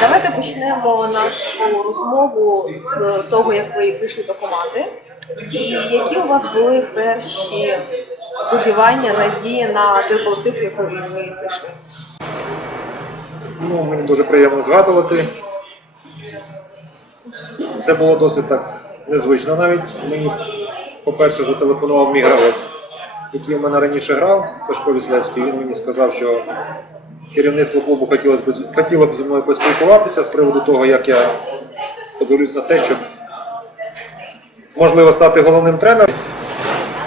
Давайте почнемо нашу розмову з того, як ви прийшли до команди, і які у вас були перші сподівання, надії на той колектив, в який ви прийшли. Ну, мені дуже приємно згадувати. Це було досить так незвично навіть. Мені, по-перше, зателефонував мій гравець, який в мене раніше грав, Сашко Віслевський. Він мені сказав, що керівництво клубу хотілося б, хотіло б зі мною поспілкуватися з приводу того, як я подивлюсь на те, щоб можливо стати головним тренером.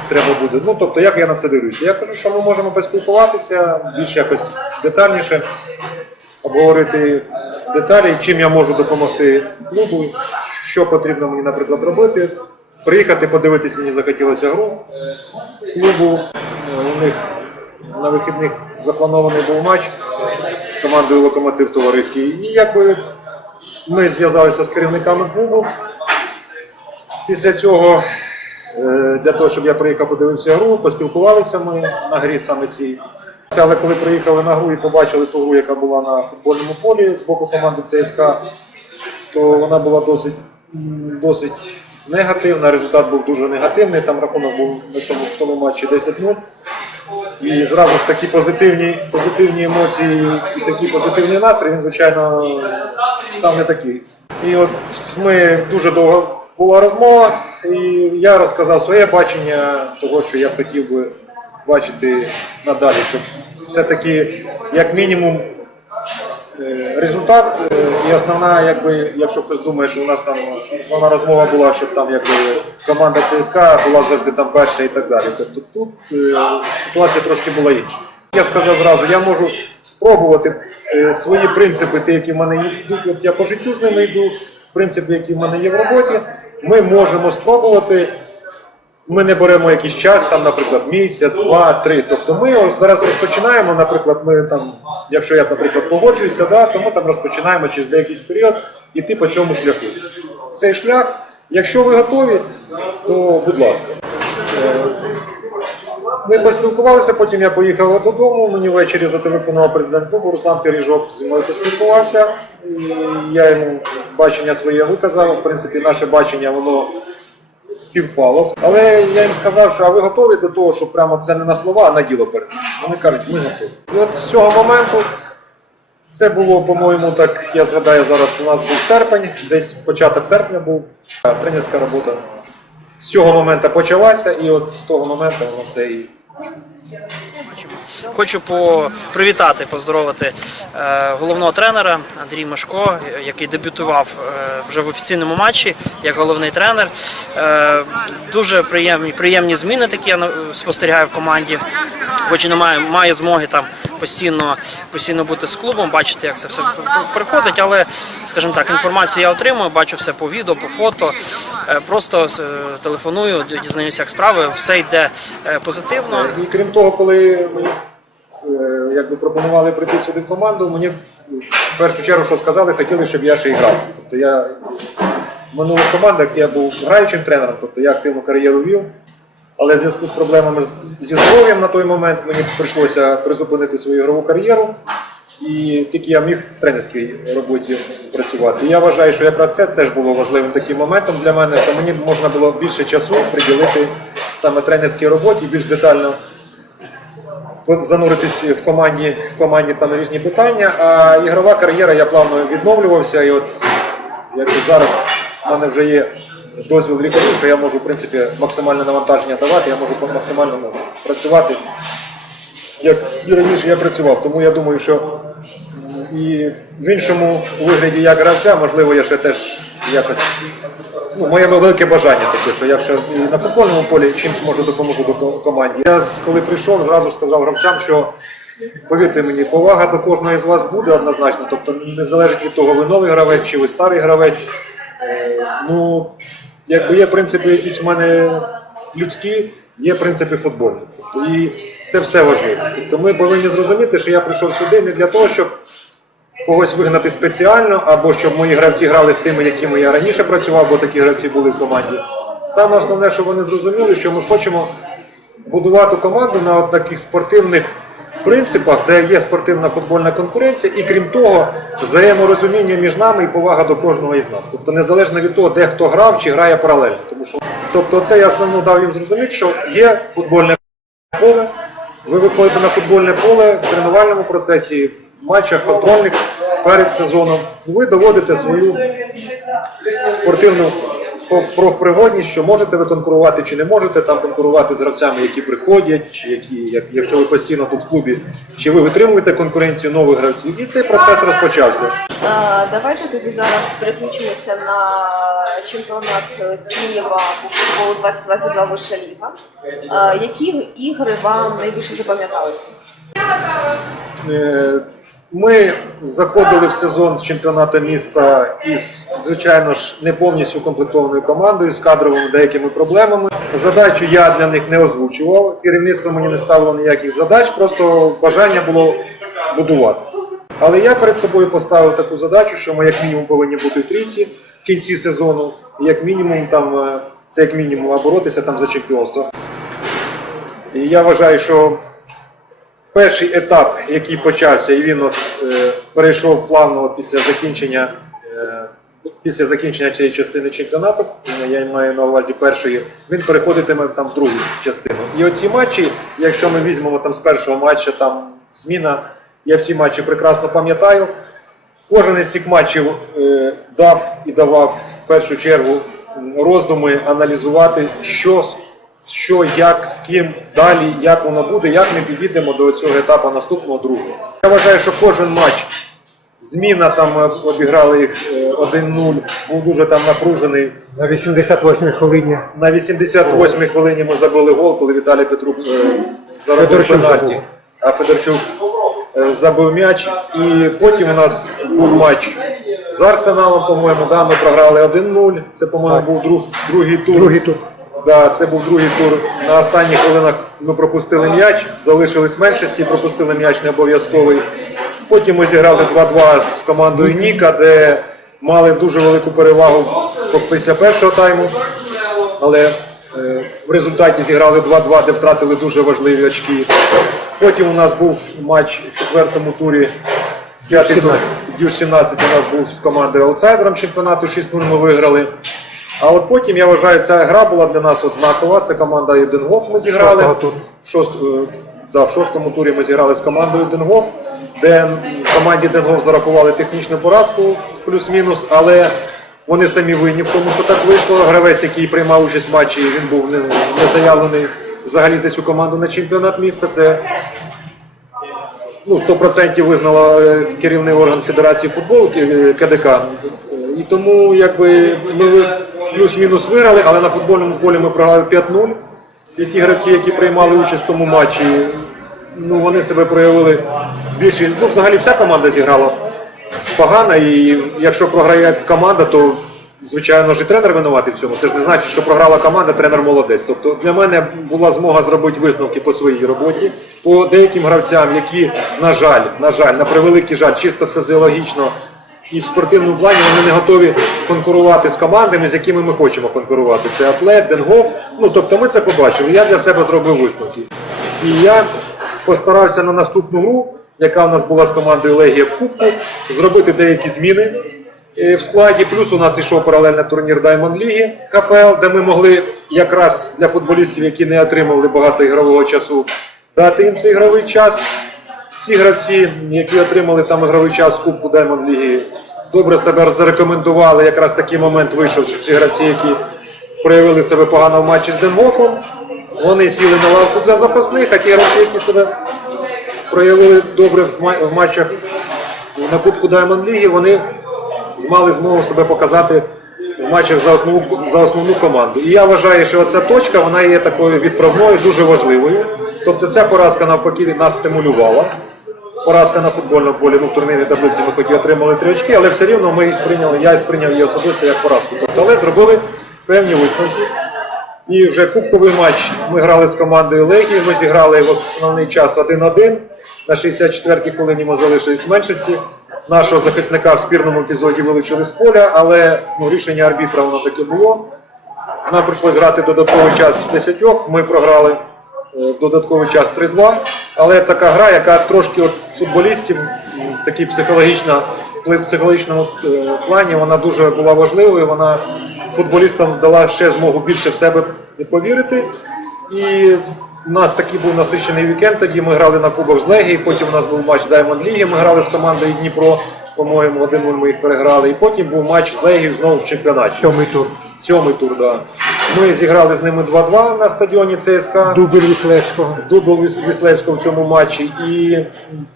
Треба буде. Ну, тобто, як я на це дивлюся? Я кажу, що ми можемо поспілкуватися більш якось детальніше обговорити деталі, чим я можу допомогти клубу, що потрібно мені, наприклад, робити. Приїхати, подивитись, мені захотілося гру клубу. У них на вихідних запланований був матч з командою Локомотив Товариський. І якби ми зв'язалися з керівниками клубу. Після цього, е, для того, щоб я приїхав, подивився гру, поспілкувалися ми на грі саме цій. Але коли приїхали на гру і побачили ту гру, яка була на футбольному полі з боку команди ЦСКА, то вона була досить, досить негативна. Результат був дуже негативний. Там рахунок був на цьому в тому матчі 10-0. І зразу ж такі позитивні, позитивні емоції і такий позитивний настрій, він, звичайно, став не такий. І от ми дуже довго була розмова, і я розказав своє бачення того, що я хотів би бачити надалі, щоб все-таки, як мінімум, е, результат е, і основна, якби, якщо хтось думає, що у нас там основна розмова була, щоб там якби команда ЦСКА була завжди там перша і так далі. Тобто тут е, ситуація трошки була інша. Я сказав зразу, я можу спробувати свої принципи, ті, які в мене йдуть, от я по життю з ними йду, принципи, які в мене є в роботі, ми можемо спробувати. Ми не беремо якийсь час, там, наприклад, місяць, два, три. Тобто ми ось зараз розпочинаємо, наприклад, ми там, якщо я, наприклад, погоджуюся, да, то ми там розпочинаємо через деякий період іти по цьому шляху. Цей шлях, якщо ви готові, то будь ласка. Ми поспілкувалися, потім я поїхав додому. Мені ввечері зателефонував президент клубу Руслан Пиріжок зі мною поспілкувався. Я йому бачення своє виказав. В принципі, наше бачення воно співпало. Але я їм сказав, що а ви готові до того, що прямо це не на слова, а на діло перейти. Вони кажуть, ми готові. І от з цього моменту це було, по-моєму, так я згадаю зараз. У нас був серпень, десь початок серпня був тренерська робота. З цього моменту почалася, і от з того моменту воно все і Хочу привітати, поздоровити е, головного тренера Андрій Мешко, який дебютував е, вже в офіційному матчі як головний тренер. Е, дуже приємні, приємні зміни такі я спостерігаю в команді. Хоч і немає має змоги там постійно, постійно бути з клубом, бачити, як це все приходить, але, скажімо так, інформацію я отримую, бачу все по відео, по фото. Просто телефоную, дізнаюся, як справи, все йде позитивно. І крім того, коли якби пропонували прийти сюди в команду, мені в першу чергу, що сказали, хотіли, щоб я ще й грав. Тобто я в минулих командах я був граючим тренером, тобто я активну кар'єру вів. Але в зв'язку з проблемами зі здоров'ям на той момент мені прийшлося призупинити свою ігрову кар'єру. І тільки я міг в тренерській роботі працювати. І я вважаю, що якраз це теж було важливим таким моментом для мене, що мені можна було більше часу приділити саме тренерській роботі, більш детально зануритись в команді, в команді там різні питання. А ігрова кар'єра я плавно відновлювався. І от якби зараз в мене вже є дозвіл лікарів, що я можу в принципі максимальне навантаження давати, я можу максимально ну, працювати. Як і раніше я працював, тому я думаю, що і в іншому вигляді як гравця, можливо, я ще теж якось. Ну, моє велике бажання таке, що я ще і на футбольному полі чимсь можу допоможу до команді. Я коли прийшов, зразу сказав гравцям, що повірте мені, повага до кожного з вас буде однозначно. Тобто не залежить від того, ви новий гравець чи ви старий гравець. Е, Ну, якби є принципи якісь у мене людські, є принципи футбольні. Тобто, і це все важливо. Тобто ми повинні зрозуміти, що я прийшов сюди не для того, щоб когось вигнати спеціально, або щоб мої гравці грали з тими, якими я раніше працював, бо такі гравці були в команді. Саме основне, що вони зрозуміли, що ми хочемо будувати команду на таких спортивних принципах, де є спортивна футбольна конкуренція, і крім того, взаєморозуміння між нами і повага до кожного із нас. Тобто незалежно від того, де хто грав чи грає паралельно. Тому що, тобто, це я основно дав їм зрозуміти, що є футбольне поле. Ви виходите на футбольне поле в тренувальному процесі, в матчах контрольних перед сезоном. Ви доводите свою спортивну профпригодність, що можете ви конкурувати чи не можете там конкурувати з гравцями, які приходять, чи які, як, якщо ви постійно тут в клубі, чи ви витримуєте конкуренцію нових гравців. І цей процес розпочався. Е, Давайте тоді зараз переключимося на чемпіонат Києва по футболу 2022 Вища Ліга. Е, Які ігри вам найбільше запам'яталися? Ми заходили в сезон чемпіонату міста із, звичайно ж, не повністю укомплектованою командою з кадровими деякими проблемами. Задачу я для них не озвучував. Керівництво мені не ставило ніяких задач, просто бажання було будувати. Але я перед собою поставив таку задачу, що ми як мінімум повинні бути в трійці в кінці сезону, як мінімум там е, це як мінімум а боротися там за чемпіонство. І я вважаю, що перший етап, який почався, і він от, е, перейшов плавно після закінчення. Е, Після закінчення цієї частини чемпіонату, е, я маю на увазі першої, він переходитиме там в другу частину. І оці матчі, якщо ми візьмемо там з першого матча там зміна, я всі матчі прекрасно пам'ятаю. Кожен із цих матчів е, дав і давав в першу чергу роздуми аналізувати, що, що, як, з ким далі, як воно буде, як ми підійдемо до цього етапу наступного другого. Я вважаю, що кожен матч, зміна там е, обіграли їх е, 1-0, був дуже там напружений. На 88-й хвилині На 88-й хвилині ми забили гол, коли Віталій Петрук е, заробив пенальті. А Федорчук е, забив м'яч. І потім у нас був матч з Арсеналом, по-моєму, да, ми програли 1-0. Це, по-моєму, був друг, другий тур. другий тур. Да, це був другий тур. На останніх хвилинах ми пропустили м'яч, залишились в меншості, пропустили м'яч не обов'язковий. Потім ми зіграли 2-2 з командою Ніка, де мали дуже велику перевагу після першого тайму. Але е, в результаті зіграли 2-2, де втратили дуже важливі очки. Потім у нас був матч в четвертому турі. Дюш 17 у нас був з командою аутсайдером чемпіонату, 6-0 ми виграли. А от потім я вважаю, ця гра була для нас от знакова. Це команда Єдингоф ми зіграли. В, шост, е, да, в шостому турі ми зіграли з командою Денгоф, де команді Денгоф зарахували технічну поразку плюс-мінус, але вони самі винні в тому, що так вийшло. Гравець, який приймав участь в матчі, він був не, не заявлений взагалі за цю команду на чемпіонат міста. Це ну, 100% визнала е, керівний орган Федерації футболу е, КДК. І тому якби ми плюс-мінус виграли, але на футбольному полі ми програли 5-0. І ті гравці, які приймали участь в тому матчі, ну вони себе проявили більше. Ну, взагалі вся команда зіграла погано, і якщо програє команда, то звичайно ж і тренер винуватий в цьому. Це ж не значить, що програла команда, тренер молодець. Тобто для мене була змога зробити висновки по своїй роботі, по деяким гравцям, які, на жаль, на жаль, на превеликий жаль, чисто фізіологічно і в спортивному плані вони не готові конкурувати з командами, з якими ми хочемо конкурувати. Це атлет, Денгоф. Ну тобто ми це побачили. Я для себе зробив висновки. І я постарався на наступну гру, яка у нас була з командою Легія в Кубку, зробити деякі зміни е, в складі. Плюс у нас йшов паралельно турнір Diamond Ліги ХФЛ, де ми могли якраз для футболістів, які не отримували багато ігрового часу, дати їм цей ігровий час. Ці гравці, які отримали там ігровий час Кубку Diamond Ліги, добре себе зарекомендували. Якраз такий момент вийшов, що ці гравці, які проявили себе погано в матчі з Денгофом, вони сіли на лавку для запасних, а ті гравці, які себе проявили добре в матчах на Кубку Diamond Ліги, вони змали змогу себе показати в матчах за основну, за основну команду. І я вважаю, що ця точка вона є такою відправною, дуже важливою. Тобто ця поразка навпаки нас стимулювала. Поразка на футбольному полі, ну в турнірній таблиці ми хоч і отримали три очки, але все рівно ми її сприйняли, я сприйняв її особисто як поразку. Тобто, але зробили певні висновки. І вже кубковий матч ми грали з командою Легії. Ми зіграли в основний час 1-1. На 64-й хвилині ми залишились в меншості. Нашого захисника в спірному епізоді вилучили з поля, але ну, рішення арбітра воно таке було. Нам прийшлось грати додатковий час в 10. Ми програли в додатковий час 3-2. Але така гра, яка трошки от футболістів, такий психологічна, в психологічному е, плані, вона дуже була важливою. Вона футболістам дала ще змогу більше в себе повірити. І у нас такий був насичений вікенд. Тоді ми грали на кубок з Легії, потім у нас був матч Diamond Ліги. Ми грали з командою Дніпро. По-моєму, 1-0 ми їх переграли. І потім був матч з Легією знову в чемпіонаті. Сьомий тур. Сьомий тур, да. Ми зіграли з ними 2-2 на стадіоні ЦСКА. Дубль Віслевського. Дубль Віслевського в цьому матчі. І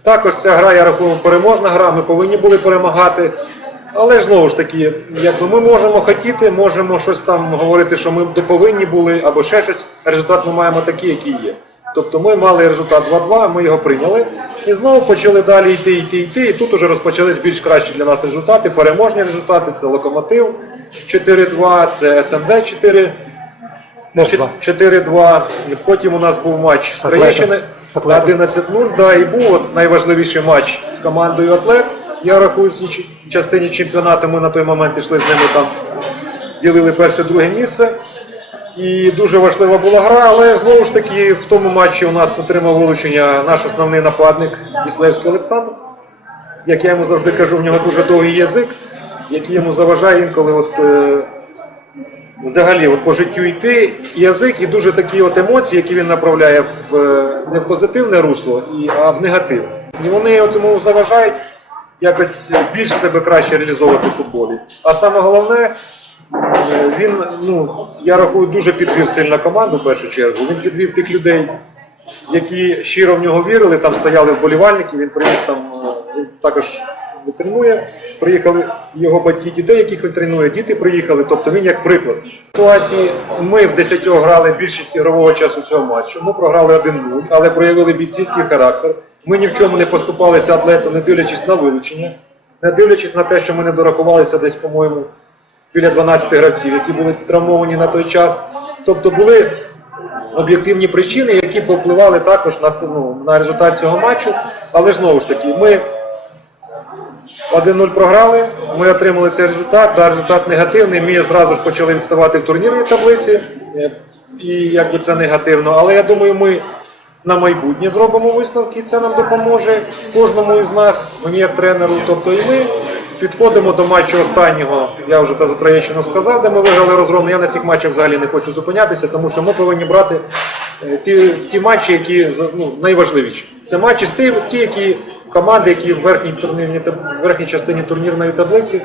також ця гра, я рахую, переможна гра. Ми повинні були перемагати. Але ж знову ж таки, якби ми можемо хотіти, можемо щось там говорити, що ми повинні були, або ще щось. Результат ми маємо такий, який є. Тобто ми мали результат 2-2, ми його прийняли. І знову почали далі йти, йти, йти. І тут уже розпочались більш кращі для нас результати. Переможні результати це Локомотив 4-2, це СМД 4. Теж два. 4-2. Потім у нас був матч з. Троєщини 11-0. Да, і був от найважливіший матч з командою Атлет. Я рахую, в цій частині чемпіонату ми на той момент йшли з ними там, ділили перше-друге місце. І дуже важлива була гра, але знову ж таки в тому матчі у нас отримав вилучення наш основний нападник Віслевський Олександр. Як я йому завжди кажу, в нього дуже довгий язик, який йому заважає інколи от, е, взагалі от по життю йти язик і дуже такі от емоції, які він направляє в е, не в позитивне русло, а в негативне. І вони от заважають якось більш себе краще реалізовувати в футболі. А саме головне, він, ну, я рахую, дуже підвів сильно команду в першу чергу. Він підвів тих людей, які щиро в нього вірили, там стояли вболівальники, він приніс там, е, він також тренує. Приїхали його батьки дітей, яких він тренує, діти приїхали, тобто він як приклад. В ситуації ми в 10 грали більшість ігрового часу цього матчу. Ми програли 1-0, але проявили бійцівський характер. Ми ні в чому не поступалися атлету, не дивлячись на вилучення, не дивлячись на те, що ми не дорахувалися десь, по-моєму, біля 12 гравців, які були травмовані на той час. Тобто були об'єктивні причини, які повпливали також на, ну, на результат цього матчу. Але знову ж таки, ми 1-0 програли, ми отримали цей результат, да, результат негативний. Ми зразу ж почали відставати в турнірній таблиці, і якби це негативно. Але я думаю, ми на майбутнє зробимо висновки, і це нам допоможе кожному із нас, мені як тренеру. Тобто і ми підходимо до матчу останнього. Я вже та за Троєщину сказав, де ми виграли розгром. Я на цих матчах взагалі не хочу зупинятися, тому що ми повинні брати е, ті, ті матчі, які ну, найважливіші. Це матчі з ті, ті, які команди, які в верхній турнірній таб- в верхній частині турнірної таблиці.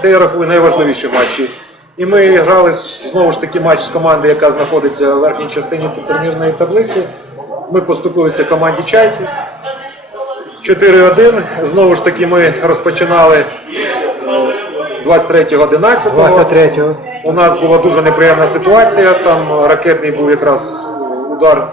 Це я рахую найважливіші матчі. І ми грали знову ж таки матч з командою, яка знаходиться в верхній частині турнірної таблиці. Ми поступилися команді Чайці. 4-1. Знову ж таки, ми розпочинали 23.11. 23-го. У нас була дуже неприємна ситуація. Там ракетний був якраз удар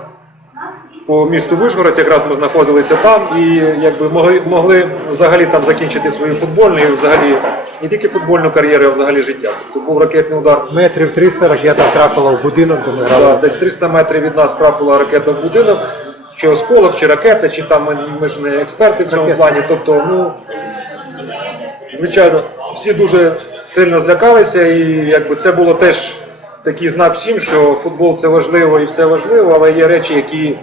по місту Вишгород. Якраз ми знаходилися там і якби могли, могли взагалі там закінчити свою футбольну і взагалі не тільки футбольну кар'єру, а взагалі життя. Тобто був ракетний удар. Метрів 300 ракета втрапила в будинок, де ми Да, десь 300 метрів від нас трапила ракета в будинок, чи осколок, чи ракета, чи там ми, ми ж не експерти в цьому Ракета. плані. Тобто, ну звичайно, всі дуже сильно злякалися, і якби це було теж такий знак всім, що футбол це важливо і все важливо, але є речі, які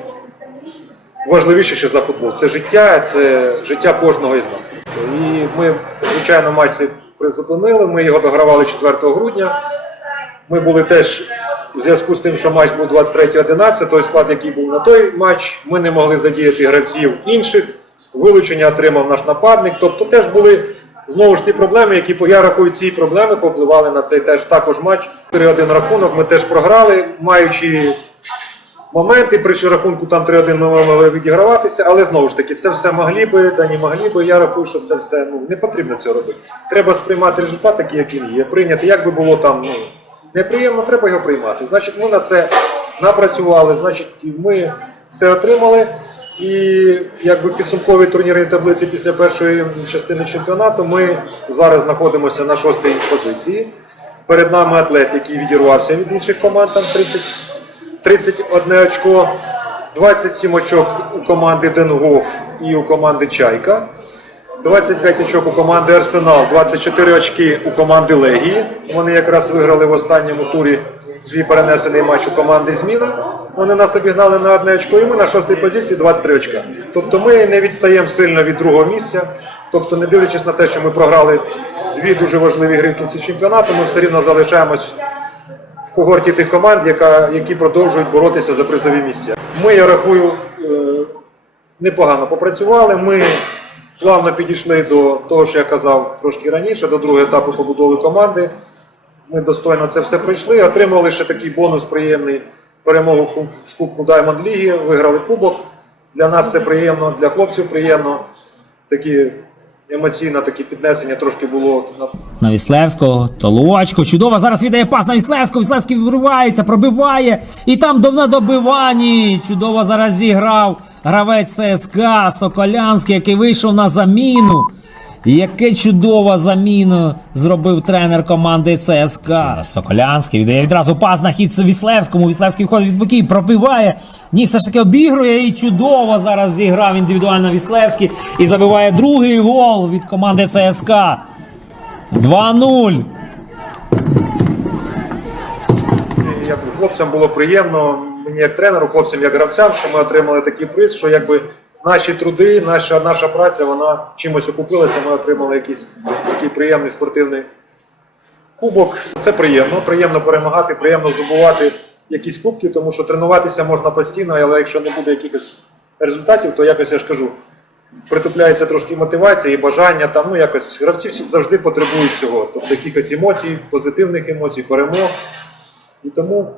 важливіші ще за футбол. Це життя, це життя кожного із нас. І ми, звичайно, матч цей призупинили. Ми його догравали 4 грудня. Ми були теж у зв'язку з тим, що матч був 23-11, той склад, який був на той матч, ми не могли задіяти гравців інших. Вилучення отримав наш нападник. Тобто теж були знову ж ті проблеми, які я рахую, ці проблеми повпливали на цей теж також матч. 4-1 рахунок. Ми теж програли, маючи моменти при рахунку там 3-1 ми могли відіграватися, але знову ж таки, це все могли би, та не могли би. Я рахую, що це все ну, не потрібно цього робити. Треба сприймати результат такий, як він є. Прийняти, як би було там ну, неприємно, треба його приймати. Значить, ми на це напрацювали, значить, ми це отримали. І якби в підсумковій турнірній таблиці після першої частини чемпіонату ми зараз знаходимося на шостій позиції. Перед нами атлет, який відірвався від інших команд, там 30, 31 очко, 27 очок у команди Денгоф і у команди Чайка. 25 очок у команди Арсенал, 24 очки у команди Легії. Вони якраз виграли в останньому турі свій перенесений матч у команди Зміна. Вони нас обігнали на одне очко, і ми на шостій позиції 23 очка. Тобто ми не відстаємо сильно від другого місця. Тобто, не дивлячись на те, що ми програли дві дуже важливі гри в кінці чемпіонату, ми все рівно залишаємось в когорті тих команд, яка, які продовжують боротися за призові місця. Ми, я рахую, е, непогано попрацювали. Ми плавно підійшли до того, що я казав трошки раніше, до другого етапу побудови команди. Ми достойно це все пройшли. Отримали ще такий бонус приємний перемогу в Кубку Diamond Ліги, виграли кубок. Для нас це приємно, для хлопців приємно. Такі емоційно такі піднесення трошки було на Віслевського, Толочко. Чудово. Зараз віддає пас на Віслевського. Віслевський виривається, пробиває. І там до- добиванні. Чудово зараз зіграв гравець ЦСКА Соколянський, який вийшов на заміну. Яке чудово заміну зробив тренер команди ЦСКА. Соколянський віддає відразу пас на хід Віслевському. Віслевський входить від боків, пробиває. Ні, все ж таки обігрує і чудово зараз зіграв індивідуально Віслевський і забиває другий гол від команди ЦСКА. 2-0. І якби хлопцям було приємно, мені як тренеру, хлопцям як гравцям, що ми отримали такий приз, що якби наші труди, наша, наша праця, вона чимось окупилася, ми отримали якийсь такий приємний спортивний кубок. Це приємно, приємно перемагати, приємно здобувати якісь кубки, тому що тренуватися можна постійно, але якщо не буде якихось результатів, то якось я ж кажу. Притупляється трошки мотивація і бажання там, ну якось гравці завжди потребують цього. Тобто якихось емоцій, позитивних емоцій, перемог. І тому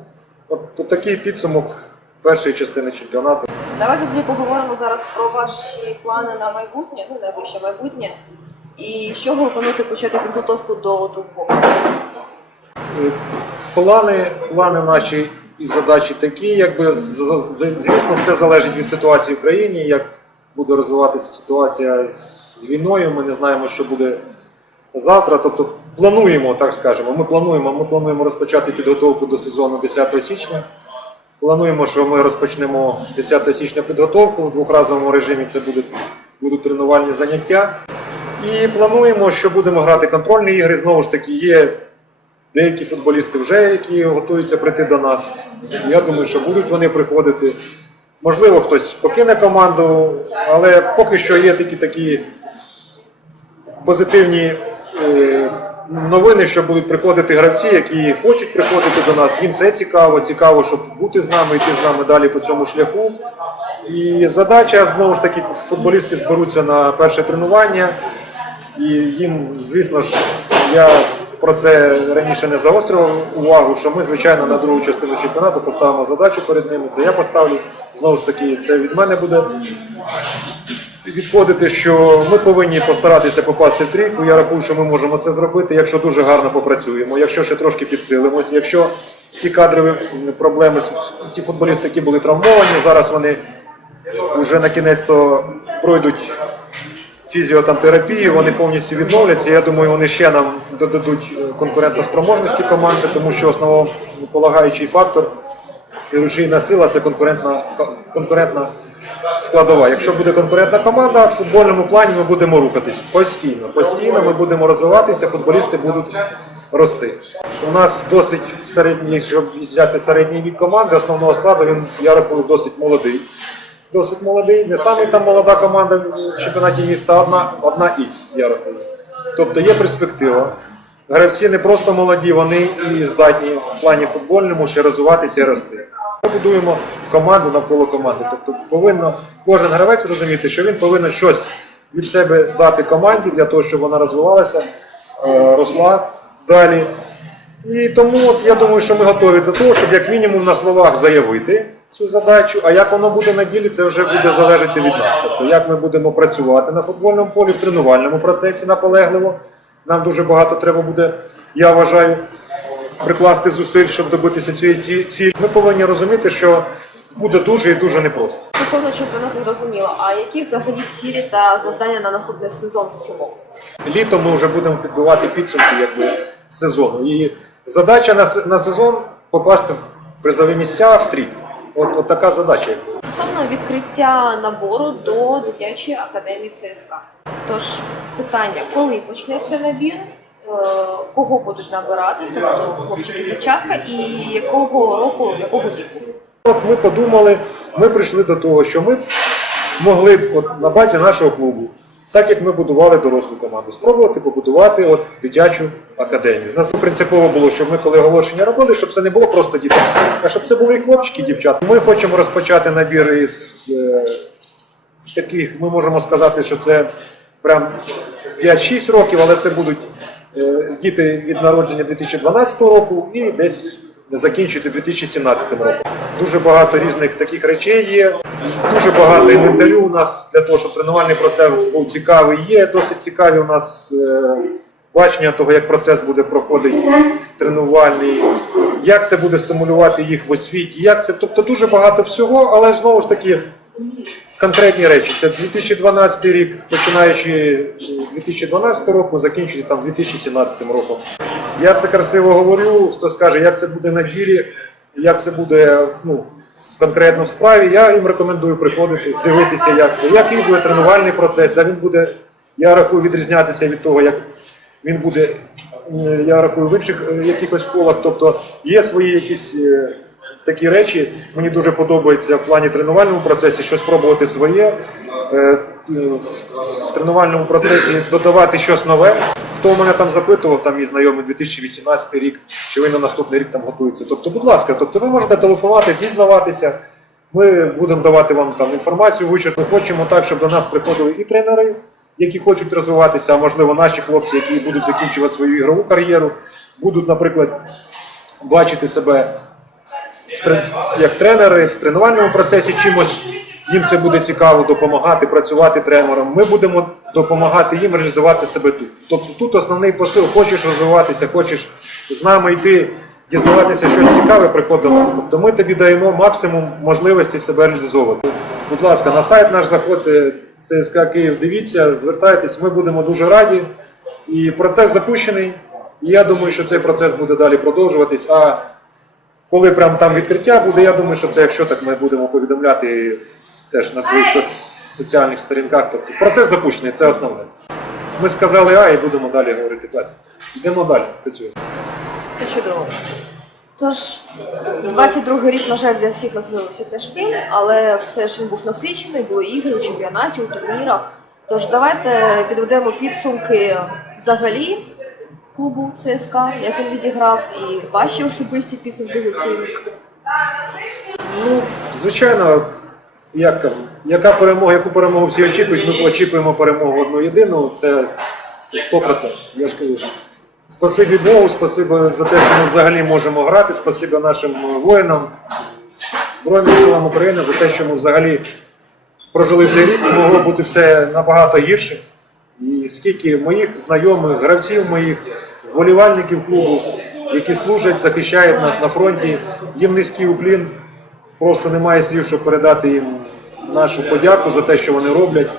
от, от такий підсумок першої частини чемпіонату. Давайте тоді поговоримо зараз про ваші плани на майбутнє, ну найближче майбутнє. І чого ви плануєте почати підготовку до другого? Е, Плани, плани наші і задачі такі, якби звісно, все залежить від ситуації в країні, як буде розвиватися ситуація з війною. Ми не знаємо, що буде завтра. Тобто плануємо, так скажемо. Ми плануємо, ми плануємо розпочати підготовку до сезону 10 січня. Плануємо, що ми розпочнемо 10 січня підготовку в двохразовому режимі. Це будуть, будуть тренувальні заняття. І плануємо, що будемо грати контрольні ігри. Знову ж таки, є деякі футболісти вже, які готуються прийти до нас. Я думаю, що будуть вони приходити. Можливо, хтось покине команду, але поки що є такі такі позитивні е, новини, що будуть приходити гравці, які хочуть приходити до нас. Їм це цікаво, цікаво, щоб бути з нами, йти з нами далі по цьому шляху. І задача знову ж таки, футболісти зберуться на перше тренування. І їм, звісно ж, я про це раніше не загострював увагу, що ми, звичайно, на другу частину чемпіонату поставимо задачу перед ними. Це я поставлю. Знову ж таки, це від мене буде відходити, що ми повинні постаратися попасти в трійку. Я рахую, що ми можемо це зробити, якщо дуже гарно попрацюємо, якщо ще трошки підсилимось, якщо ті кадрові проблеми, ті футболісти, які були травмовані, зараз вони вже на кінець то пройдуть фізіотерапію, вони повністю відновляться. Я думаю, вони ще нам додадуть е, конкурентоспроможності команди, тому що основополагаючий фактор і рушійна сила це конкурентна, конкурентна складова. Якщо буде конкурентна команда, в футбольному плані ми будемо рухатись постійно. Постійно ми будемо розвиватися, футболісти будуть рости. У нас досить середній, якщо взяти середній вік команди, основного складу він, я рахую, досить молодий. Досить молодий, не саме там молода команда в чемпіонаті міста, одна, одна із, я рахую. Тобто є перспектива. Гравці не просто молоді, вони і здатні в плані футбольному ще розвиватися і рости. Ми будуємо команду навколо команди. Тобто повинно кожен гравець розуміти, що він повинен щось від себе дати команді для того, щоб вона розвивалася, е, росла далі. І тому от я думаю, що ми готові до того, щоб як мінімум на словах заявити цю задачу, а як воно буде на ділі, це вже буде залежати від нас. Тобто, як ми будемо працювати на футбольному полі, в тренувальному процесі наполегливо. Нам дуже багато треба буде, я вважаю, прикласти зусиль, щоб добитися цієї цілі. Ми повинні розуміти, що буде дуже і дуже непросто. Стосовно чемпіонату зрозуміло. А які взагалі цілі та завдання на наступний сезон в цілому? Літом ми вже будемо підбивати підсумки якби, сезону. І Задача на, на сезон попасти в призові місця в тріп. От, от така задача. Стосовно відкриття набору до дитячої академії ЦСКА. Тож питання, коли почнеться набір, кого будуть набирати, тобто хлопчики, дівчатка, і якого року, якого віку? От ми подумали, ми прийшли до того, що ми могли б от, на базі нашого клубу, так як ми будували дорослу команду, спробувати побудувати от, дитячу академію. У Нас принципово було, щоб ми, коли оголошення робили, щоб це не було просто дітей, а щоб це були і хлопчики, і дівчата. Ми хочемо розпочати набір із, е, з таких, ми можемо сказати, що це прям 5-6 років, але це будуть е, діти від народження 2012 року і десь закінчують у 2017 році. Дуже багато різних таких речей є. Дуже багато інвентарю у нас для того, щоб тренувальний процес був цікавий. Є досить цікаві у нас е, бачення того, як процес буде проходити тренувальний, як це буде стимулювати їх в освіті, як це. Тобто дуже багато всього, але знову ж таки конкретні речі. Це 2012 рік, починаючи з 2012 року, закінчуючи там 2017 роком. Я це красиво говорю. Хто скаже, як це буде на ділі, як це буде ну, конкретно в справі. Я їм рекомендую приходити, дивитися, як це, який буде тренувальний процес. А він буде, я рахую, відрізнятися від того, як він буде, е, я рахую, в інших е, якихось школах. Тобто є свої якісь. Такі речі мені дуже подобається в плані тренувальному процесі, що спробувати своє е, в- тренувальному процесі додавати щось нове. Хто мене там запитував, там мій знайомий 2018 рік, чи він на наступний рік там готується. Тобто, будь ласка, тобто ви можете телефонувати, дізнаватися. Ми будемо давати вам там інформацію. вичерпну. Ми хочемо так, щоб до нас приходили і тренери, які хочуть розвиватися, а можливо, наші хлопці, які будуть закінчувати свою ігрову кар'єру, будуть, наприклад, бачити себе як тренери в тренувальному процесі чимось. Їм це буде цікаво допомагати, працювати тренером. Ми будемо допомагати їм реалізувати себе тут. Тобто тут основний посил, хочеш розвиватися, хочеш з нами йти, дізнаватися щось цікаве, приходь до нас. Тобто ми тобі даємо максимум можливості себе реалізовувати. Будь ласка, на сайт наш заходьте, ЦСК Київ, дивіться, звертайтесь, ми будемо дуже раді. І процес запущений. І я думаю, що цей процес буде далі продовжуватись. А коли прям там відкриття буде, я думаю, що це якщо так ми будемо повідомляти теж на своїх соц- соціальних сторінках. Тобто процес запущений, це основне. Ми сказали А і будемо далі говорити Б. Йдемо далі, працюємо. Це чудово. Тож, 22 рік, на жаль, для всіх нас виявився тяжким, але все ж він був насичений, були ігри у чемпіонаті, у турнірах. Тож давайте підведемо підсумки взагалі клубу ЦСКА, як він відіграв, і ваші особисті підсумки за цей рік. Ну, звичайно, як, яка перемога, яку перемогу всі очікують, ми очікуємо перемогу одну єдину, це 100%. Я ж кажу. Спасибі Богу, спасибі за те, що ми взагалі можемо грати, спасибі нашим воїнам, Збройним силам України за те, що ми взагалі прожили цей рік, могло бути все набагато гірше. І скільки моїх знайомих, гравців моїх, вболівальників клубу, які служать, захищають нас на фронті, їм низький уклін. Просто немає слів, щоб передати їм нашу подяку за те, що вони роблять.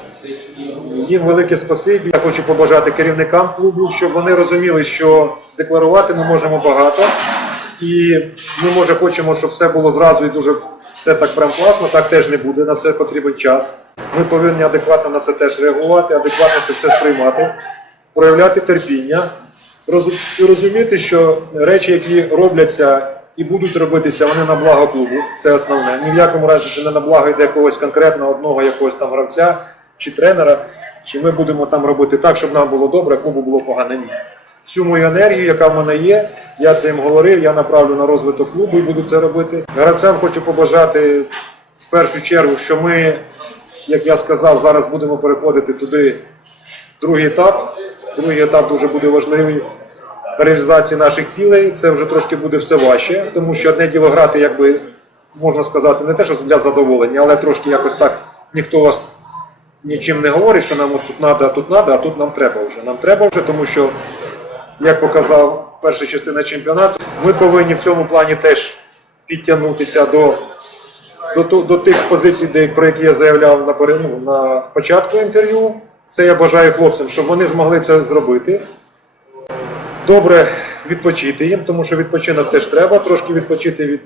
Їм велике спасибі. Я хочу побажати керівникам клубу, щоб вони розуміли, що декларувати ми можемо багато. І ми, може, хочемо, щоб все було зразу і дуже все так прям класно. Так теж не буде. На все потрібен час. Ми повинні адекватно на це теж реагувати, адекватно це все сприймати, проявляти терпіння, розуміти, що речі, які робляться і будуть робитися, вони на благо клубу. Це основне. Ні в якому разі це не на благо йде когось конкретно одного якогось там гравця чи тренера. Чи ми будемо там робити так, щоб нам було добре, клубу було погано? Ні. Всю мою енергію, яка в мене є, я це їм говорив, я направлю на розвиток клубу і буду це робити. Гравцям хочу побажати в першу чергу, що ми, як я сказав, зараз будемо переходити туди другий етап. Другий етап дуже буде важливий реалізації наших цілей. Це вже трошки буде все важче, тому що одне діло грати, якби можна сказати, не те, що для задоволення, але трошки якось так ніхто вас нічим не говорить, що нам от тут треба, тут треба, а тут нам треба вже. Нам треба вже, тому що, як показав перша частина чемпіонату, ми повинні в цьому плані теж підтягнутися до, до, до тих позицій, де, про які я заявляв на, ну, на початку інтерв'ю. Це я бажаю хлопцям, щоб вони змогли це зробити. Добре відпочити їм, тому що відпочинок теж треба, трошки відпочити від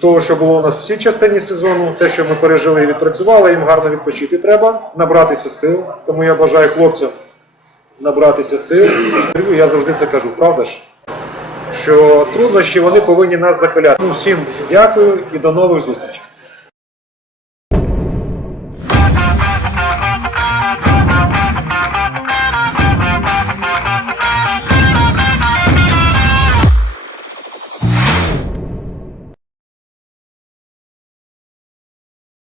того, що було у нас в цій частині сезону, те, що ми пережили і відпрацювали, їм гарно відпочити треба, набратися сил. Тому я бажаю хлопцям набратися сил. Я завжди це кажу, правда ж? Що труднощі вони повинні нас закаляти. Ну, всім дякую і до нових зустрічей.